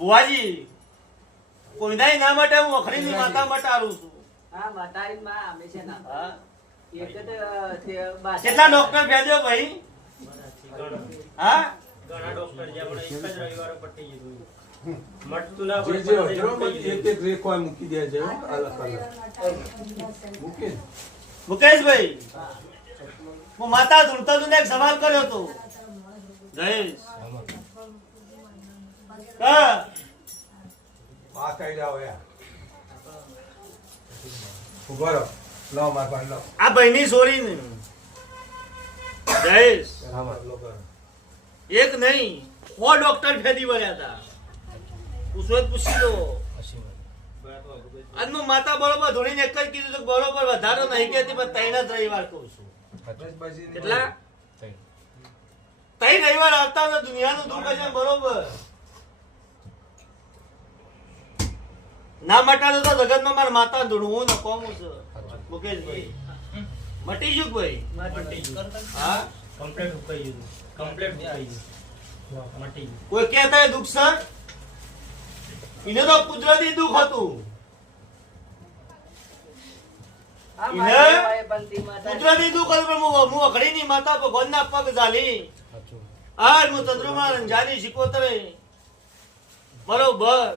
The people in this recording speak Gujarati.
બુવાજી કોઈના ના માટે હું વખરીની માતા માટે આવું છું. હા મટાડી માં અમે છે ના કેટલા ડોક્ટર ભેજો ભાઈ? હા? ઘણા ડોક્ટર છે પણ એક જ રવિવારે પટી એક. મુકેશભાઈ હું માતા ધૂળતા સવાલ કર્યો હતો. જયેશ હા આ કઈ જાઓ યાર ઊભો રહો. લો માર પાસે લો આ ભાઈની સોરી ને. જયેશ. એક નહીં ડોક્ટર ફેરી વળ્યા હતા. પૂછો પૂછી દો આજનું માતા બરોબર ધોળીને એક જ કીધું તો કે બરોબર વધારો નહીં કહેતી પણ ત્રણ જ રવિવાર કહું છું. કેટલા? ત્રણ રવિવાર આવતા દુનિયાનું દુઃખ છે બરોબર. ના મટાડો તો જગતમાં મારા માતા ધૂણવું ને કોમું છું. મુકેશભાઈ. મટી જુક ભાઈ હા? કમ્પ્લેટ ઉકાઈ ગયું. કમ્પ્લેટ ઉકાઈ ગયું. મટી કોઈ કહેતા હોય દુઃખ સર? એને તો કુદરતી દુઃખ હતું. હા. કુદરતી દુઃખ હતું પણ હું હું અઘડીની માતા ભગવાનના પગ ઝાલી. આ હું ચંદ્રમા રંજાની શીખવતરે બરોબર.